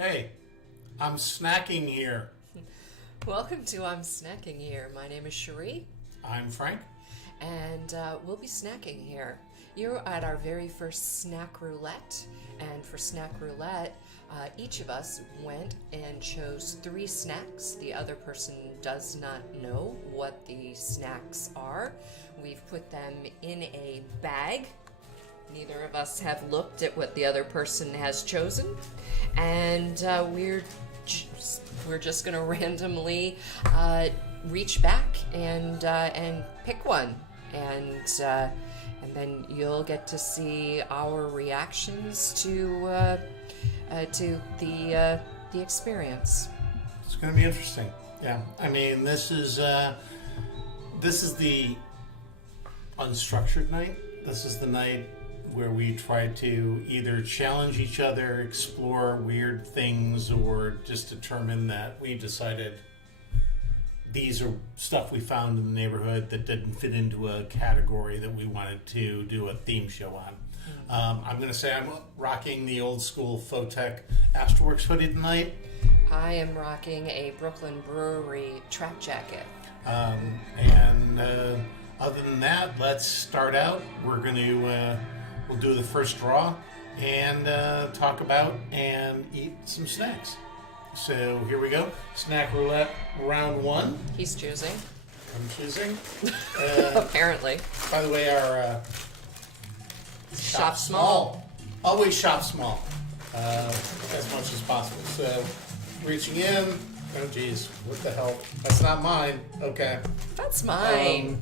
Hey, I'm snacking here. Welcome to I'm Snacking Here. My name is Cherie. I'm Frank. And we'll be snacking here. You're at our very first snack roulette. And for snack roulette, each of us went and chose 3 snacks. The other person does not know what the snacks are. We've put them in a bag. Neither of us have looked at what the other person has chosen. And we're just going to randomly reach back and pick one. And then you'll get to see our reactions to the experience. It's going to be interesting. Yeah, I mean, this is the unstructured night. This is the night where we try to either challenge each other, explore weird things, or just determine that we decided these are stuff we found in the neighborhood that didn't fit into a category that we wanted to do a theme show on. I'm going to say I'm rocking the old school Photech Astroworks hoodie tonight. I am rocking a Brooklyn Brewery track jacket. Other than that, let's start out. We're going to we'll do the first draw and talk about and eat some snacks. So here we go. Snack roulette, round 1. He's choosing. I'm choosing. Apparently. By the way, our shop small. Always shop small, as much as possible. So reaching in. Oh geez, what the hell? That's not mine. Okay. That's mine.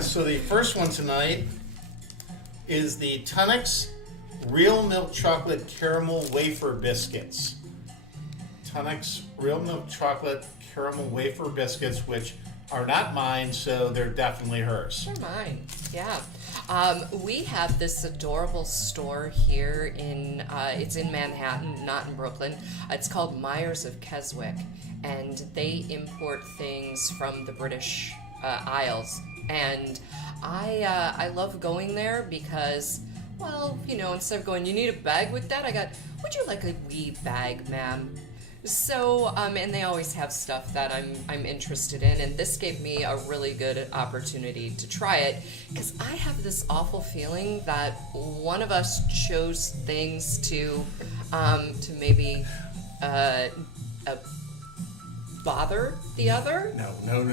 So the first one tonight is the Tunnix Real Milk Chocolate Caramel Wafer Biscuits. Tunnix Real Milk Chocolate Caramel Wafer Biscuits, which are not mine, so they're definitely hers. They're mine, yeah. We have this adorable store here it's in Manhattan, not in Brooklyn. It's called Myers of Keswick, and they import things from the British Isles. And I love going there because, well, you know, instead of going, you need a bag with that, I got, would you like a wee bag, ma'am? So, and they always have stuff that I'm interested in, and this gave me a really good opportunity to try it, because I have this awful feeling that one of us chose things to maybe bother the other. No, not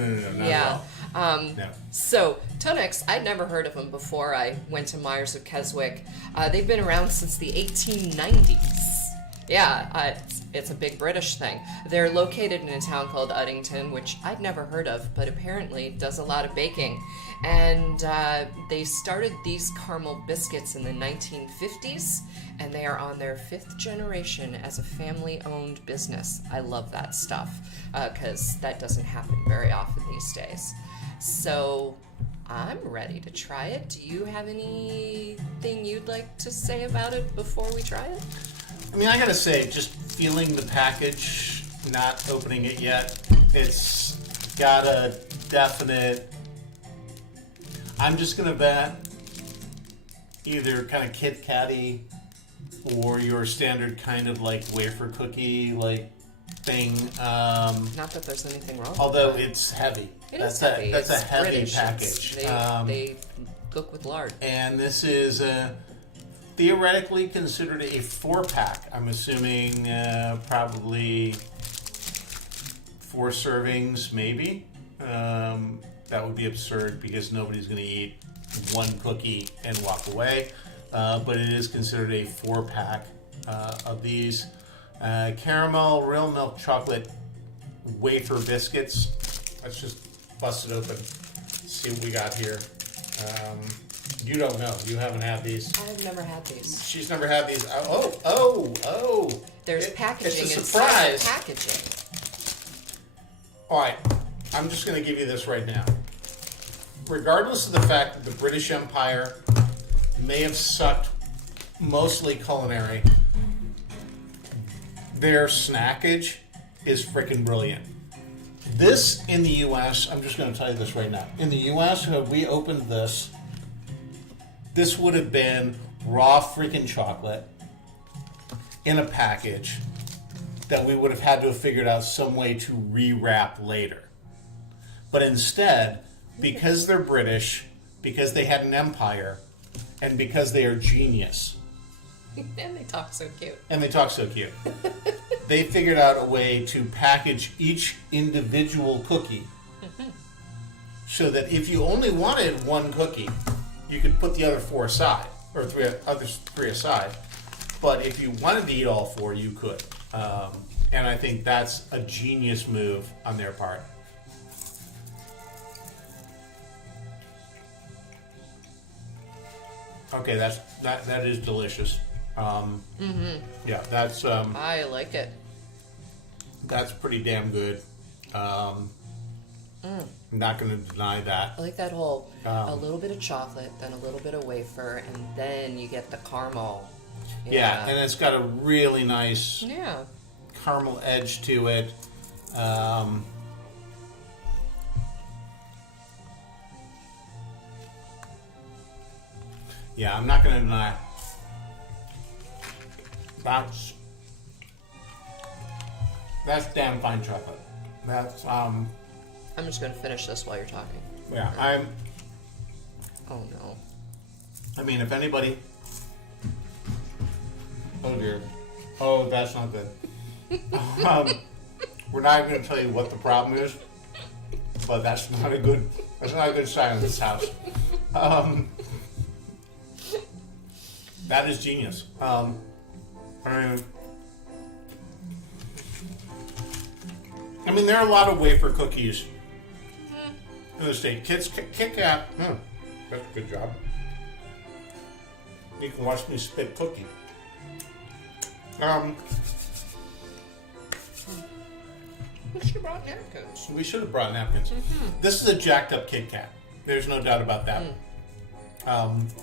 yeah. at all. No. So, Tunnix, I'd never heard of them before I went to Myers of Keswick. They've been around since the 1890s. Yeah, it's a big British thing. They're located in a town called Uddington, which I'd never heard of, but apparently does a lot of baking. And they started these caramel biscuits in the 1950s, and they are on their 5th generation as a family-owned business. I love that stuff, because that doesn't happen very often these days. So I'm ready to try it. Do you have anything you'd like to say about it before we try it? I mean, I gotta say, just feeling the package, not opening it yet, it's got a definite, I'm just gonna bet either kind of Kit Kat-y or your standard kind of like wafer cookie like thing. Not that there's anything wrong although with that. It's heavy. That's heavy. That's it's a heavy British. package. They cook with lard. And this is theoretically considered a 4-pack. I'm assuming probably 4 servings, maybe. That would be absurd because nobody's going to eat 1 cookie and walk away. But it is considered a 4-pack of these. Caramel Real Milk Chocolate Wafer Biscuits. Let's just bust it open. See what we got here. You don't know. You haven't had these. I've never had these. She's never had these. There's packaging. It's a surprise. Packaging. All right. I'm just going to give you this right now. Regardless of the fact that the British Empire may have sucked mostly culinary, their snackage is freaking brilliant. This in the U.S., I'm just going to tell you this right now. In the U.S., when we opened this would have been raw freaking chocolate. in a package that we would have had to have figured out some way to rewrap later. But instead, because they're British, because they had an empire, and because they are genius, And they talk so cute. they figured out a way to package each individual cookie so that if you only wanted one cookie, you could put the other four aside, or three aside. But if you wanted to eat all four, you could. And I think that's a genius move on their part. Okay, that is delicious. Yeah, that's I like it. that's pretty damn good. I'm not going to deny that. I like that whole a little bit of chocolate, then a little bit of wafer, and then you get the caramel. Yeah, and it's got a really nice Yeah. caramel edge to it. Yeah, I'm not going to deny. That's damn fine chocolate. That's I'm just gonna finish this while you're talking. yeah. Oh no. I mean, if anybody. Oh dear. Oh, that's not good. We're not going to tell you what the problem is, but that's not a good sign in this house. That is genius. I mean, there are a lot of wafer cookies in the state. Kit Kat. That's a good job. You can watch me spit cookie. We should have brought napkins. We should have brought napkins. This is a jacked up Kit Kat. There's no doubt about that.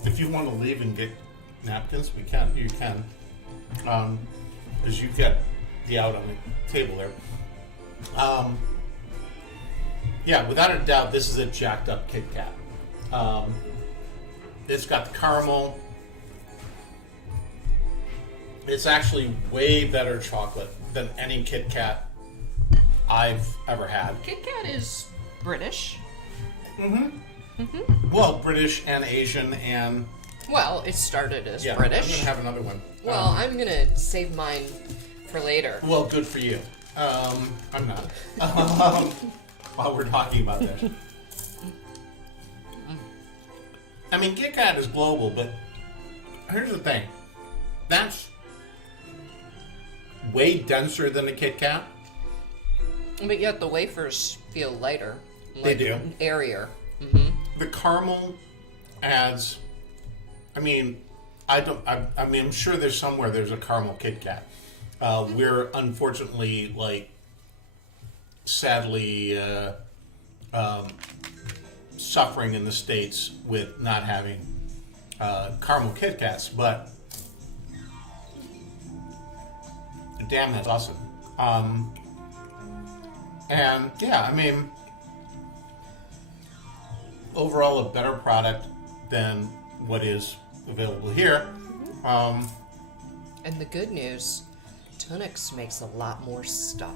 If you want to leave and get napkins, you can. As you get the out on the table there. Yeah, without a doubt, this is a jacked up Kit Kat. It's got the caramel. It's actually way better chocolate than any Kit Kat I've ever had. Kit Kat is British. Well, British and Asian and... Well, it started as Yeah, British. I'm going to have another one. Well, I'm gonna save mine for later. Well, good for you. I'm not. While we're talking about this. I mean, Kit Kat is global, but here's the thing. That's way denser than a Kit Kat. But yet the wafers feel lighter. They do. Airier. The caramel adds... I mean, I'm sure there's somewhere there's a caramel Kit Kat. We're unfortunately, sadly, suffering in the States with not having caramel Kit Kats, but damn, that's awesome. And yeah, I mean, overall a better product than what is available here. And the good news, Tunix makes a lot more stuff.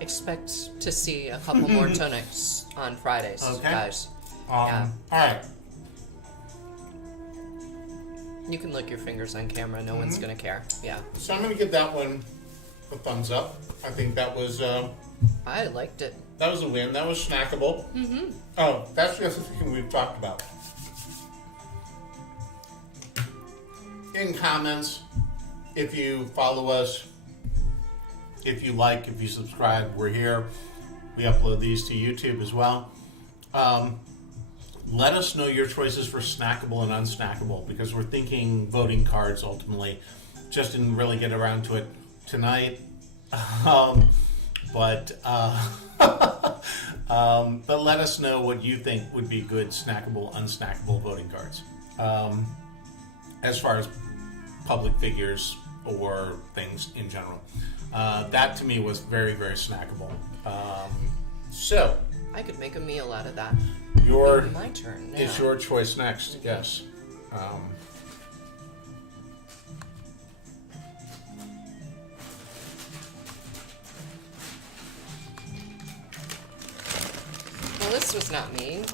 Expect to see a couple more Tunix on Fridays, guys. Yeah. Alright. You can lick your fingers on camera. No one's gonna care. Yeah. So I'm going to give that one a thumbs up. I think that was I liked it. that was a win. That was snackable. Oh, that's just the thing we've talked about. In comments, if you follow us, if you like, if you subscribe, we're here. We upload these to YouTube as well. Let us know your choices for snackable and unsnackable, because we're thinking voting cards ultimately. Just didn't really get around to it tonight. But let us know what you think would be good snackable, unsnackable voting cards. As far as public figures or things in general. That to me was very, very snackable. So I could make a meal out of that. My turn now. It's your choice next, yes. this was not mine.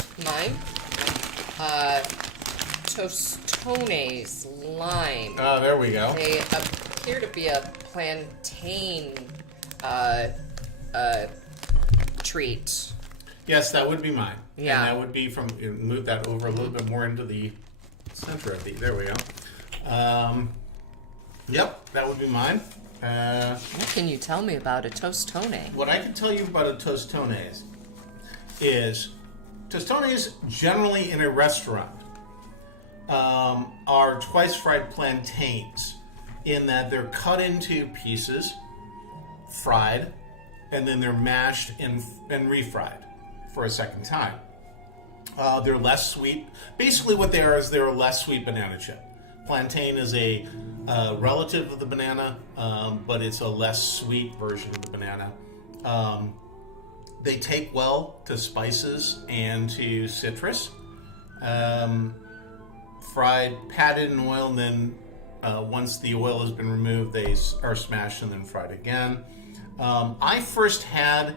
Tostones lime. Oh, there we go. They appear to be a plantain treat. Yes, that would be mine. Yeah. And that would be from, move that over a little bit more into the center of the, there we go. Yep, that would be mine. What can you tell me about a tostone? What I can tell you about a tostones is tostones generally in a restaurant are twice fried plantains in that they're cut into pieces, fried, and then they're mashed and refried for a second time. They're less sweet. Basically what they are is they're a less sweet banana chip. Plantain is a relative of the banana, but it's a less sweet version of the banana. They take well to spices and to citrus. Fried, patted in oil, and then once the oil has been removed, they are smashed and then fried again. I first had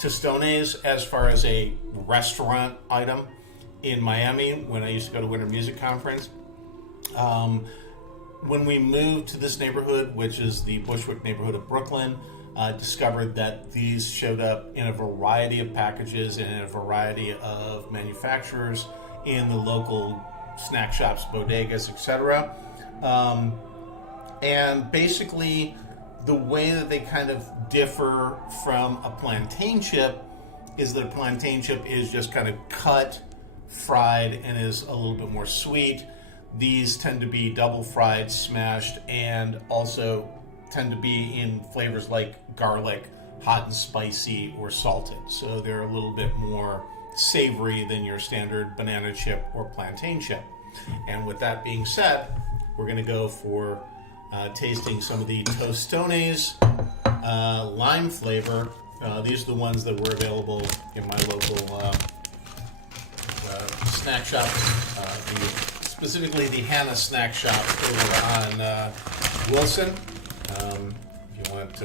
tostones as far as a restaurant item in Miami when I used to go to Winter Music Conference. When we moved to this neighborhood, which is the Bushwick neighborhood of Brooklyn, discovered that these showed up in a variety of packages and in a variety of manufacturers in the local snack shops, bodegas, etc. And basically, the way that they kind of differ from a plantain chip is that a plantain chip is just kind of cut, fried, and is a little bit more sweet. These tend to be double fried, smashed, and also tend to be in flavors like garlic, hot and spicy, or salted. So they're a little bit more savory than your standard banana chip or plantain chip. And with that being said, we're going to go for tasting some of the tostones lime flavor. These are the ones that were available in my local snack shop, specifically the Hannah Snack Shop over on Wilson. If you want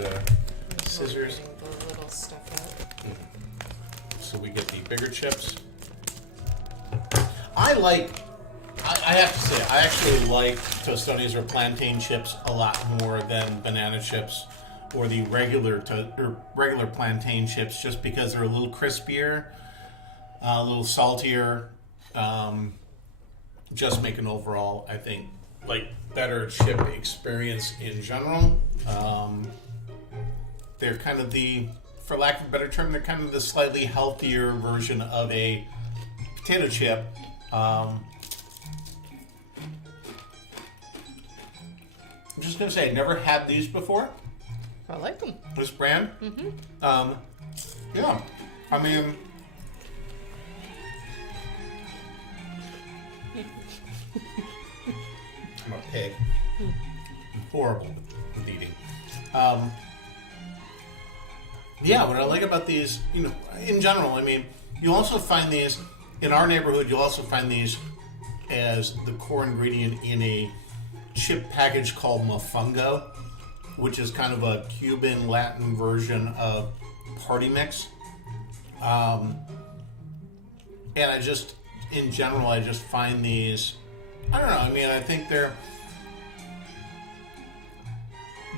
scissors. The little stuff out. So we get the bigger chips. I have to say, I actually like tostones or plantain chips a lot more than banana chips or the regular plantain chips, just because they're a little crispier, a little saltier. Just make an overall, I think, like better chip experience in general. They're kind of for lack of a better term, they're kind of the slightly healthier version of a potato chip. I'm just gonna say, I never had these before. I like them. This brand. Yeah, I mean, I'm a pig. I'm horrible with eating. Yeah, what I like about these, in general, I mean, you also find these in our neighborhood. You'll also find these as the core ingredient in a chip package called mofongo, which is kind of a Cuban Latin version of party mix. And I just, in general, I just find these, I don't know, I mean, I think they're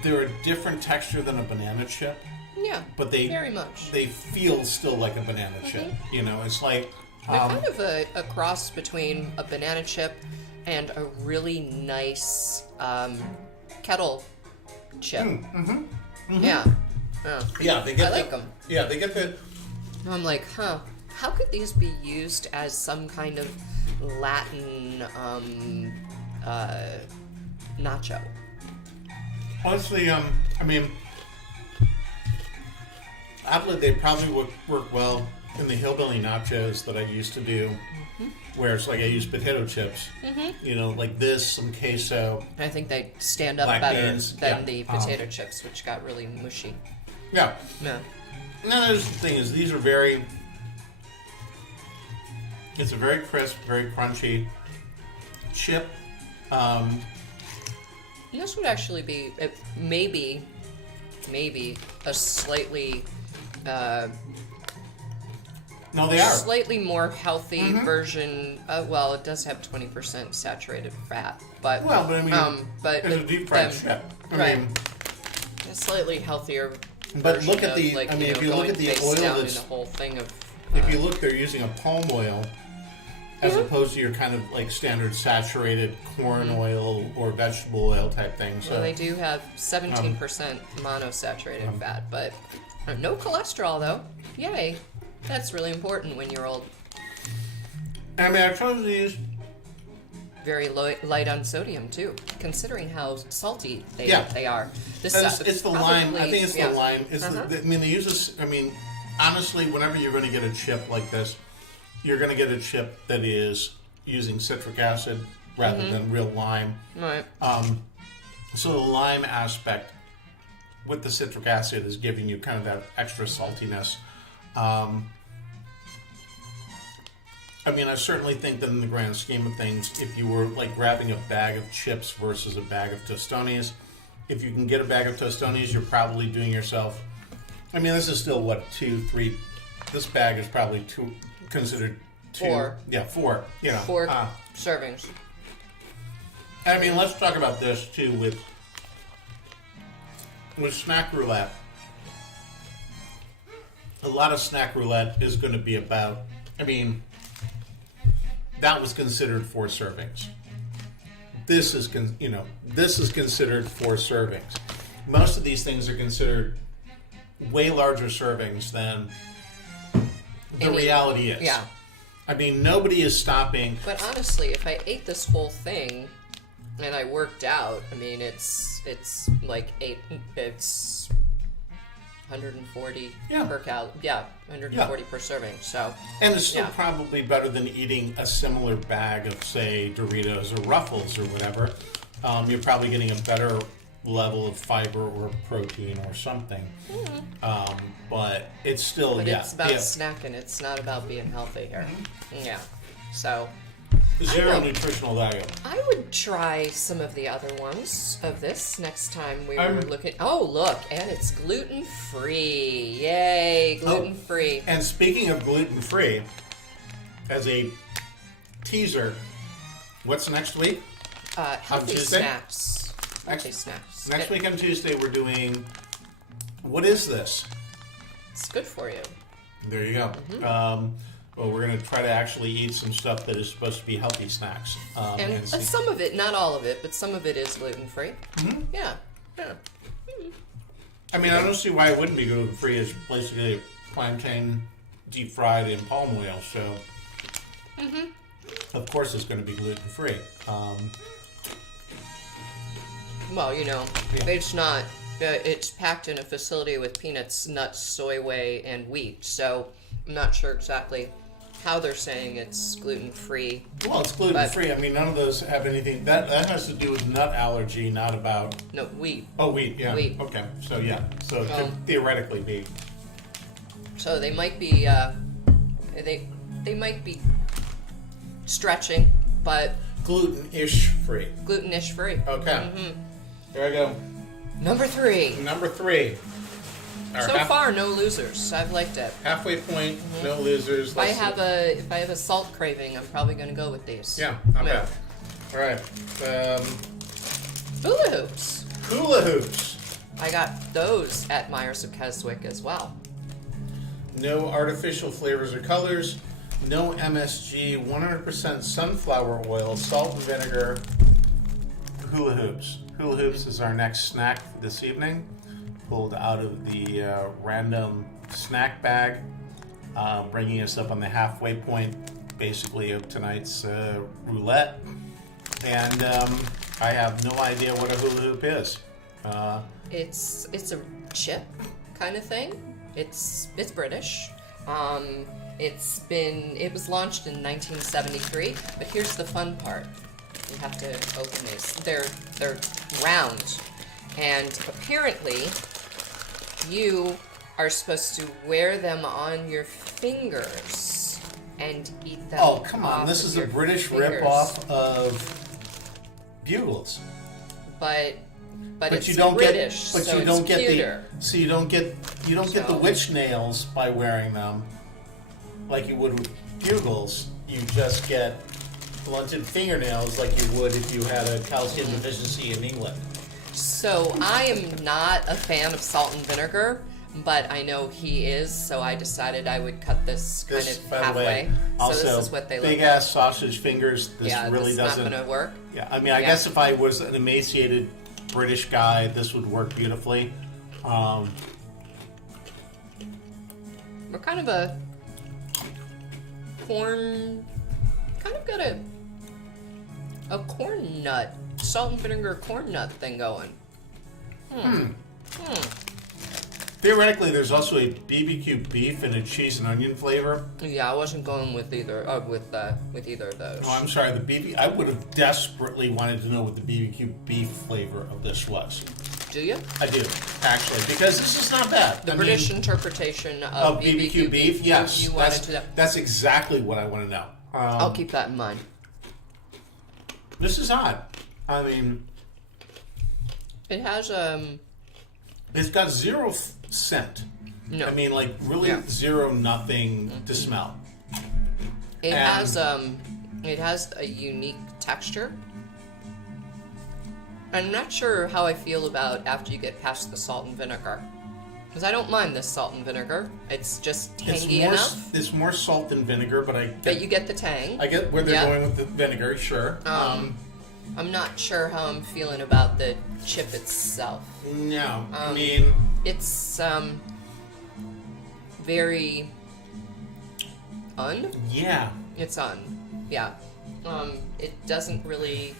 a different texture than a banana chip. Yeah, but they very much. They feel still like a banana chip. It's like they're kind of a cross between a banana chip and a really nice kettle chip. Yeah. Yeah, they get I like them. Yeah, they get the. I'm like, how could these be used as some kind of Latin nacho? Honestly, I mean, oddly, they probably would work well in the hillbilly nachos that I used to do, where it's like I use potato chips, like this, some queso. I think they stand up black better beans. than the potato chips, which got really mushy. Yeah. Yeah. No, the thing is, these are it's a very crisp, very crunchy chip. This would actually be maybe a slightly No, they are. Slightly more healthy version. Well, it does have 20% saturated fat, but Well, but I mean, but it's a deep fried chip. I mean, a slightly healthier. but look version at the. of, like, I mean, if you going look at the face oil down in that's. a whole thing of. If you look, they're using a palm oil as opposed to your kind of like standard saturated corn oil or vegetable oil type thing. So Well, they do have 17% monosaturated fat, but no cholesterol though. Yay. That's really important when you're old. I mean, I chose these. Very light on sodium too, considering how salty they are. This It's the lime. I think it's the lime. It's Uh-huh. I mean, they use this. I mean, honestly, whenever you're going to get a chip like this, you're going to get a chip that is using citric acid rather than real lime. Right. So the lime aspect with the citric acid is giving you kind of that extra saltiness. I mean, I certainly think that in the grand scheme of things, if you were like grabbing a bag of chips versus a bag of Tostonis, if you can get a bag of Tostonis, you're probably doing yourself. I mean, this is still what, 2, 3. This bag is probably considered 2. 4. Yeah, 4. You know, 4 servings. I mean, let's talk about this too with snack roulette. A lot of snack roulette is going to be about. I mean, that was considered 4 servings. This is considered 4 servings. Most of these things are considered way larger servings than the reality is. Yeah. I mean, nobody is stopping. But honestly, if I ate this whole thing and I worked out, I mean, it's like it's 140 per cal. Yeah, 140 per serving. So. And it's still probably better than eating a similar bag of, say, Doritos or Ruffles or whatever. You're probably getting a better level of fiber or protein or something. But it's still, But it's about snacking. It's not about being healthy here. Yeah. So. Zero nutritional value. I would try some of the other ones of this next time we were looking. Oh, look, and it's gluten-free. Yay, gluten-free. And speaking of gluten-free, as a teaser, what's next week? Healthy Tuesday? snacks. Healthy snacks. Next week on Tuesday, we're doing. What is this? It's good for you. There you go. Well, we're going to try to actually eat some stuff that is supposed to be healthy snacks. And some of it, not all of it, but some of it is gluten-free. Yeah. I mean, I don't see why it wouldn't be gluten-free. It's basically plantain deep fried in palm oil, so of course it's going to be gluten-free. Well, it's not. It's packed in a facility with peanuts, nuts, soy whey, and wheat, so I'm not sure exactly how they're saying it's gluten-free. Well, it's gluten-free. I mean, none of those have anything. That has to do with nut allergy, not about... No, wheat. Oh, wheat, yeah. Wheat. Okay, so yeah. So it could theoretically be. So they might be... they might be stretching, but... Gluten-ish free. Gluten-ish free. Okay. Here I go. Number 3. Number 3. So far, no losers. I've liked it. Halfway point, no losers. If I have a salt craving, I'm probably going to go with these. Yeah, not bad. All right. Hula hoops. Hula hoops. I got those at Myers of Keswick as well. No artificial flavors or colors. No MSG. 100% sunflower oil, salt and vinegar. Hula hoops. Hula hoops is our next snack this evening. Pulled out of the random snack bag, bringing us up on the halfway point, basically, of tonight's roulette. And I have no idea what a hula hoop is. It's a chip kind of thing. It's British. It was launched in 1973. But here's the fun part. You have to open these. They're round, and apparently you are supposed to wear them on your fingers and eat them. Oh, come on. off This of is a your British fingers. rip-off of Bugles. But it's you don't British, get, but so you don't it's get cuter. the, so you don't get the witch nails by wearing them. like you would with bugles, you just get blunted fingernails like you would if you had a calcium deficiency in England. So I am not a fan of salt and vinegar, but I know he is, so I decided I would cut this kind of by the halfway. way, So also, this is what they look big like. ass sausage fingers. This really this doesn't. not going to work. Yeah, I mean, I guess if I was an emaciated British guy, this would work beautifully. We're kind of a corn, kind of got a corn nut, salt and vinegar corn nut thing going. Theoretically, there's also a BBQ beef and a cheese and onion flavor. Yeah, I wasn't going with either with either of those. Oh, I'm sorry, the BB. I would have desperately wanted to know what the BBQ beef flavor of this was. Do you? I do, actually, because this is not bad. The British interpretation of BBQ beef, yes. You wanted to know. That's exactly what I want to know. I'll keep that in mind. This is odd. I mean, It has it's got zero scent. no. I mean, like really zero nothing to smell. It has a unique texture. I'm not sure how I feel about after you get past the salt and vinegar. Because I don't mind this salt and vinegar. It's just tangy enough. It's more salt than vinegar, but But you get the tang. I get where they're going with the vinegar, sure. I'm not sure how I'm feeling about the chip itself. No, I mean, It's very yeah. It's yeah. It doesn't really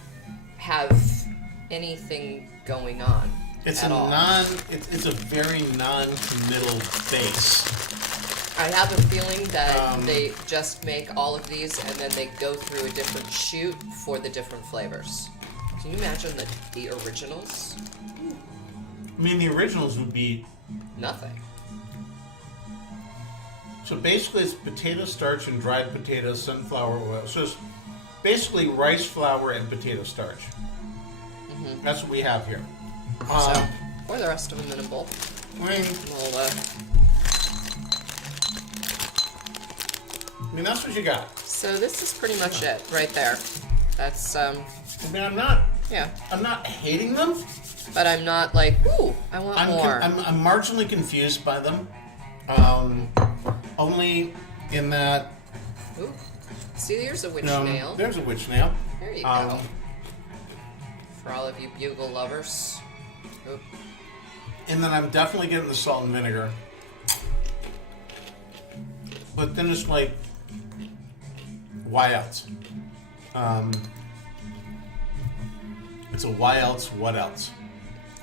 have anything going on. It's at all. It's a very non-committal base. I have a feeling that they just make all of these and then they go through a different chute for the different flavors. Can you imagine the originals? I mean, the originals would be Nothing. so basically it's potato starch and dried potatoes, sunflower oil. So it's basically rice flour and potato starch. That's what we have here. So, or the rest of them in a bowl. I mean, that's what you got. So this is pretty much it right there. That's I mean, I'm not hating them. but I'm not like, ooh, I want more. I'm marginally confused by them. Only in that. Ooh. See, there's a witch nail. There's a witch nail. There you go. For all of you bugle lovers. Oop. And then I'm definitely getting the salt and vinegar. But then it's like, why else? It's a why else, what else?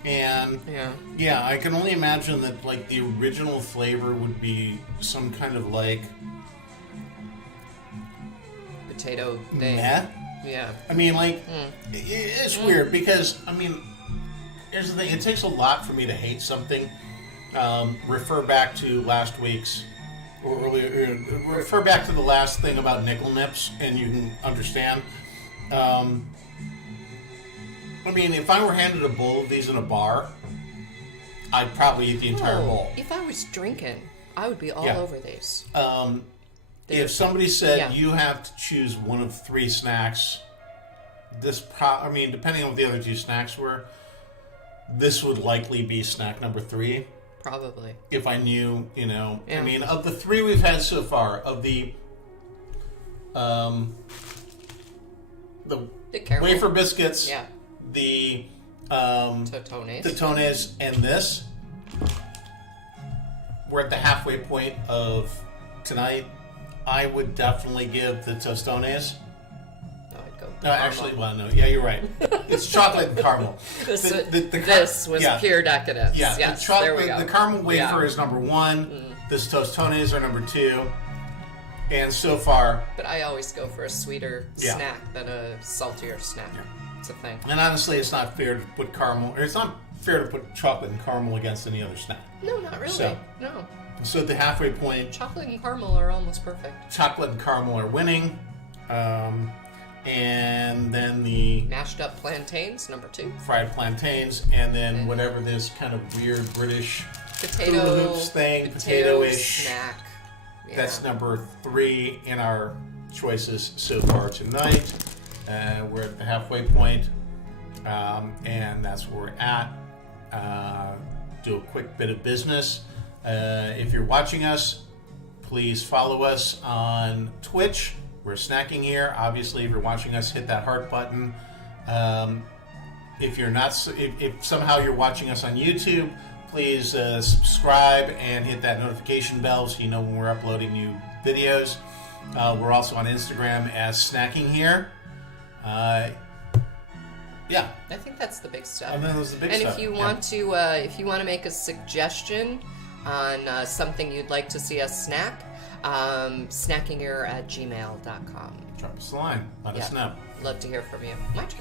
And yeah, I can only imagine that like the original flavor would be some kind of like Potato thing. meh. Yeah. I mean, like, it's weird because, I mean, here's the thing. It takes a lot for me to hate something. Refer back to last week's, or earlier, refer back to the last thing about nickel nips, and you can understand. I mean, if I were handed a bowl of these in a bar, I'd probably eat the entire bowl. If I was drinking, I would be all over these. If somebody said you have to choose one of three snacks, I mean, depending on what the other two snacks were, this would likely be snack number 3. Probably. If I knew, I mean, of the 3 we've had so far, of the wafer biscuits, the totones, and this, we're at the halfway point of tonight. I would definitely give the tostones. No, I'd go. No, actually, well, no. Yeah, you're right. It's chocolate and caramel. This was pure decadence. Yeah, yes, the there we go. The caramel wafer is number 1. This tostones are number 2. And so far... But I always go for a sweeter snack than a saltier snack. Yeah. It's a thing. And honestly, it's not fair to put it's not fair to put chocolate and caramel against any other snack. No, not really. No. So at the halfway point... Chocolate and caramel are almost perfect. Chocolate and caramel are winning. And then the... Mashed up plantains, number 2. Fried plantains. And then whatever this kind of weird British... Potato hoops thing, potato-ish. snack. That's number 3 in our choices so far tonight. We're at the halfway point, and that's where we're at. Do a quick bit of business. If you're watching us, please follow us on Twitch. We're snacking here. Obviously, if you're watching us, hit that heart button. If you're not, if somehow you're watching us on YouTube, please subscribe and hit that notification bell so you know when we're uploading new videos. We're also on Instagram as Snacking Here. Yeah, I think that's the big stuff. and then there's the big And stuff. if you want to, make a suggestion on something you'd like to see us snack, snackingher@gmail.com. Drop us a line. Let us know. Love to hear from you. My turn.